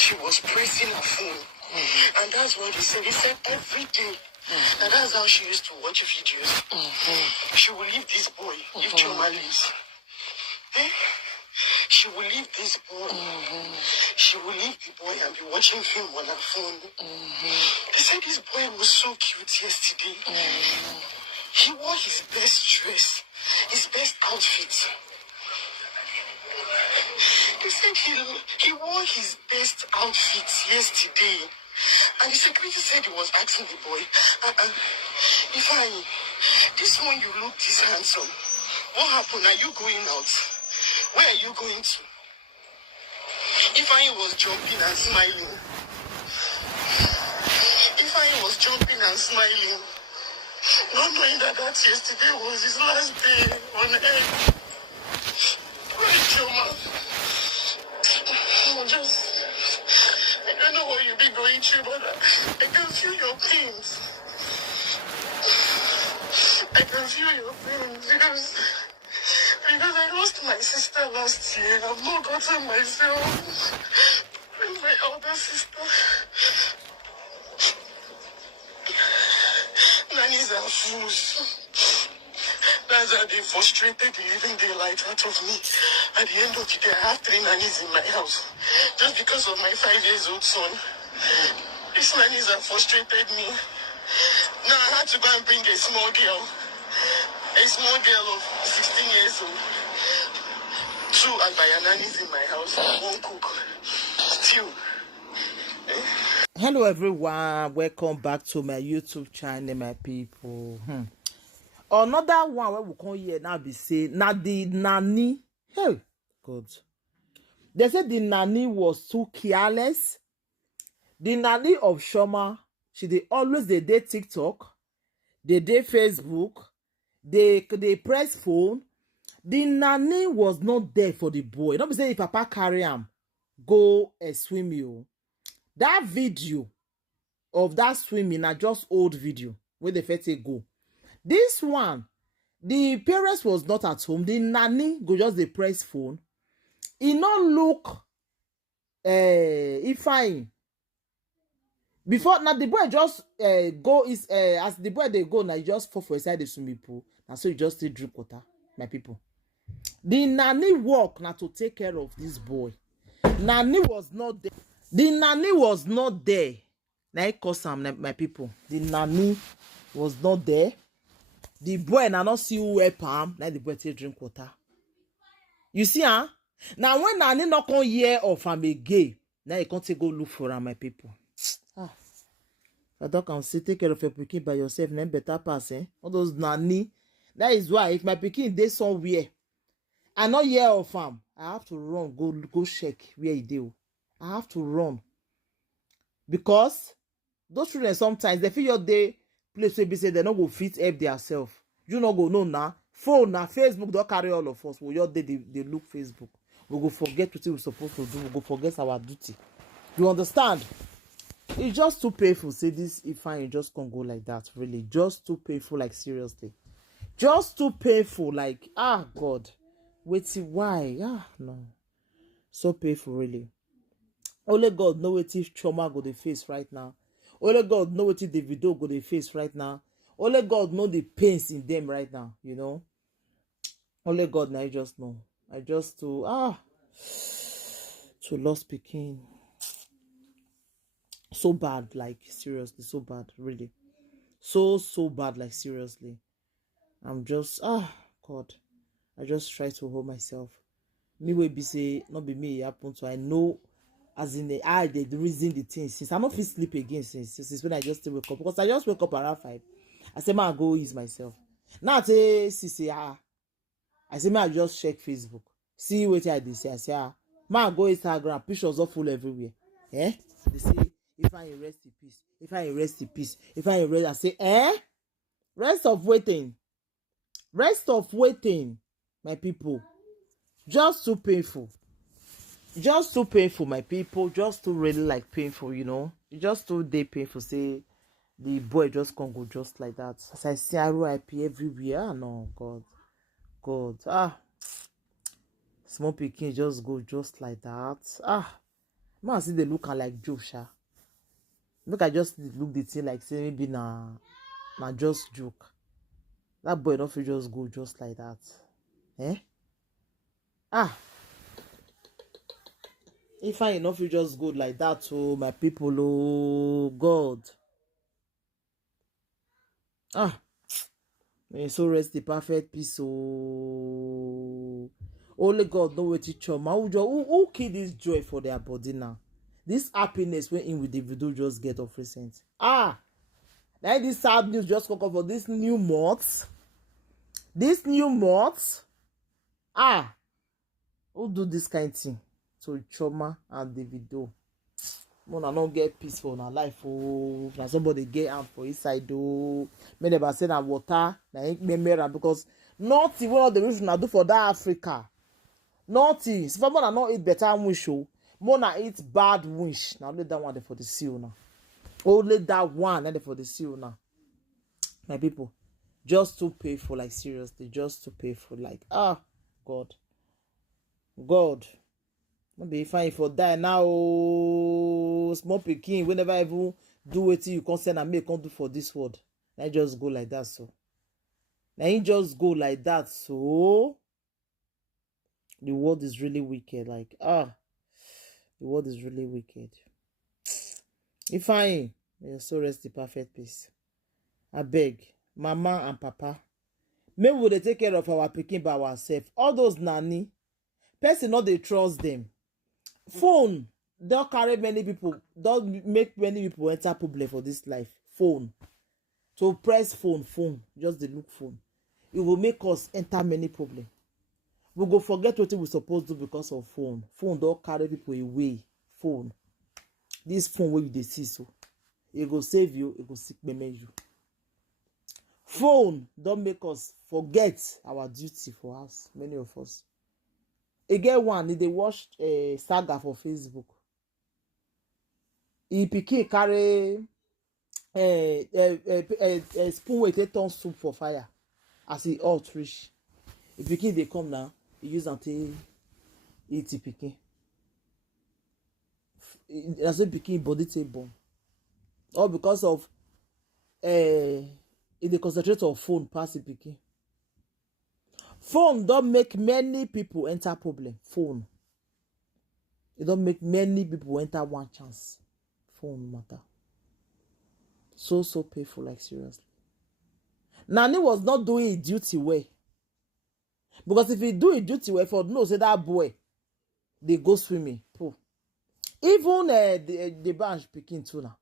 she was pressing her phone. And that's what he said. He said every day. And that's how she used to watch videos. She will leave this boy, if Choma leaves. She will leave this boy. She will leave the boy and be watching film on her phone. They said this boy was so cute yesterday. He wore his best dress, his best outfit. They said he wore his best outfit yesterday. And the security said he was asking the boy, this one you look this handsome. What happened? Are you going out? Where are you going to? Ifeanyi was jumping and smiling. Ifeanyi was jumping and smiling. Not knowing that yesterday was his last day on earth. Right, Choma. I don't know what you'll be going through, but I can feel your pains. I can feel your pains because I lost my sister last year. I've not gotten myself and my elder sister. Nannies are fools. That's how they frustrated the living daylight out of me. At the end of the day, I have 3 nannies in my house. Just because of my 5-year-old son. These nannies have frustrated me. Now I had to go and bring a small girl. A small girl of 16 years old. 2 Agbaya nannies in my house. 1 cook. Still. Hello everyone, welcome back to my YouTube channel, my people. Another one where we come here now be say now the nanny. Hey God. They said the nanny was too careless. The nanny of Shoma, they always they date TikTok, they date Facebook, they press phone. The nanny was not there for the boy. Don't be say if Papa carry him, go swim you. That video of that swimming are just old video where the first go. This one, the parents was not at home. The nanny go just the press phone. He not look Ifeanyi. Before now the boy just go is as the boy they go now he just fall for inside the swimming pool. And so you just still drink water, my people. The nanny work now to take care of this boy. Nanny was not there. The nanny was not there. Now it cost some my people. The nanny was not there. The boy now not see who help him. Now the boy take drink water. You see, huh? Now when nanny not come hear of him again, now you can't go look for him, my people. I don't can say take care of your pikin by yourself, then better pass, eh? All those nanny. That is why if my pikin dey somewhere, I not hear of him, I have to run, go check where he dey. I have to run. Because those children sometimes they feel your day place where be say they not go fit help themselves. You not go know now. Phone now, Facebook don't carry all of us. We your day they look Facebook. We go forget what we're supposed to do. We go forget our duty. You understand? It's just too painful. Say this Ifeanyi just can't go like that. Really, just too painful. Like seriously, just too painful. Like God, wait see why no, so painful really. Only God know what if Choma go the face right now. Only God know what if Davido go the face right now. Only God know the pains in them right now. You know. Only God now. I just know. I just to lost Pikin. So bad, like seriously, so bad, really. So bad, like seriously. I'm just God. I just try to hold myself. Me will be say not be me it happen to. I know as in the the reason the thing since I not feel sleep again since when I just wake up because I just wake up around 5. I say man go ease myself. Now I say I say man I just check Facebook. See what I did say. I say man go Instagram, pictures of full everywhere. They say if I rest in peace, if I rest in peace, if I rest, I say rest of waiting, my people. Just too painful, my people. Just too really like painful, you know. Just too day painful. Say the boy just can't go just like that. As I see RIP everywhere. No, God. Small Pikin just go just like that. Man see they look am like joke sha. Make I just look the thing like say maybe na just joke. That boy don't fit just go just like that. Eh? Ah, if I enough, you just go like that, oh my people, oh God. Ah, may so rest the perfect peace, oh. Only God know what teach man. Who kill this joy for their body now? This happiness when in with Davido just get off recent. Ah, now this sad news just come up for this new month. This new month. Ah, who do this kind of thing? So Choma and Davido. Mona not get peace for our life. Oh, now somebody get am for inside. Oh, me never say that water. Na ain't me because nothing one of the reason I do for that Africa. Nothing. If Mona not eat better wish, oh, Mona eat bad wish. Now only that one there for the seal now. Only that one there for the seal now. My people, just too painful. Like seriously, just too painful. Like God, God. Maybe fine for die now. Oh, small pikin we never even do wetin you concern and make come do for this world. Na just go like that so. Na him just go like that so. The world is really wicked. Like the world is really wicked. If I so rest the perfect peace. I beg, mama and papa, maybe we dey take care of our pikin by ourselves. All those nanny, person not dey trust them. Phone don't carry many people, don't make many people enter problem for this life. Phone. So press phone, just the look phone. It will make us enter many problems. We go forget what we supposed to do because of phone. Phone don't carry people away. Phone. This phone where you dey see so. It go save you, it go sick you. Phone don't make us forget our duty for us. Many of us. Again one, they watch a saga for Facebook. He Pikin carry a spoon wey take turn soup for fire as he hot reach. If Pikin dey come now, he use am take eat the Pikin. That's why Pikin body take burn. All because of he dey concentrate on phone pass the Pikin. Phone don make many people enter problem. Phone. It don't make many people enter one chance. Phone matter. So painful, like seriously. Nanny was not doing his duty well. Because if he do his duty well, for no say that boy, they go swimming. Pooh. Even the branch Pikin too now.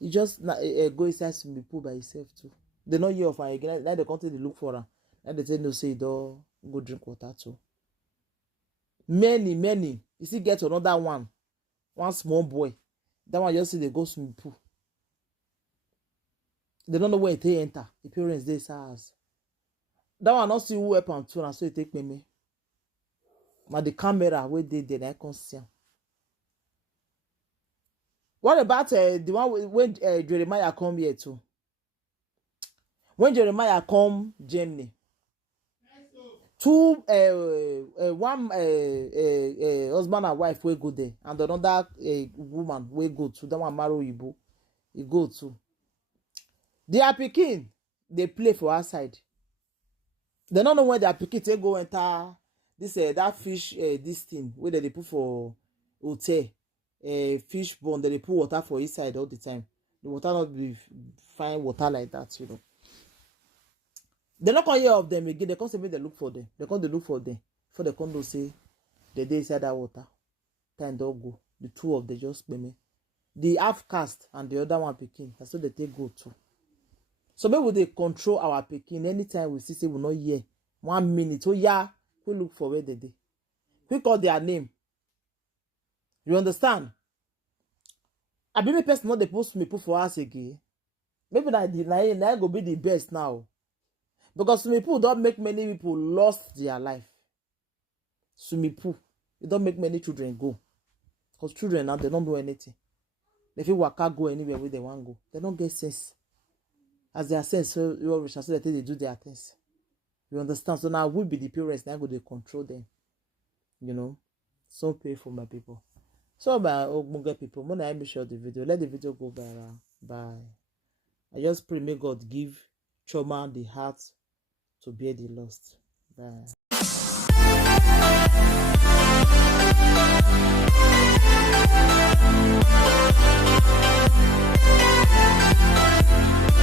He just go inside swimming pool by himself too. They not hear of her again. Now they continue to look for her. Now they say no, say don't go drink water too. Many. You see, get another one small boy. That one just see they go swimming pool. They don't know where they enter. The parents they SARS. That one not see who help am too, and so it take me. But the camera where they I can't see. What about the one when Jeremiah come here too? When Jeremiah come Germany, two one husband and wife will go there, and another woman will go to that one marry Igbo. He go to. Their Pikin, they play for outside. They don't know when their Pikin they go enter this that fish this thing where they put for hotel fish bone that they put water for inside all the time. The water not be fine water like that, you know. They not come hear of them again. They come say they look for them. They look for them. For the condo say they inside that water. Time don't go. The two of them just pay me. The half caste and the other one Pikin. That's what they take go to. So maybe they control our Pikin anytime we see say we not hear 1 minute. Oh yeah, we look for where they dey. We call their name. You understand? I be me person not they post me put for us again. Maybe that go be the best now. Because swimming pool don't make many people lost their life. Swimming pool, it don't make many children go. Because children now they don't do anything. They feel waka go anywhere where they want go. They don't get sense. As their sense, so you always say that they do their things. You understand? So now we be the parents, now go they control them. You know, so painful, my people. So my ogbonge people, when I share the video, let the video go viral. Bye. I just pray may God give Choma the heart to bear the lost. Bye.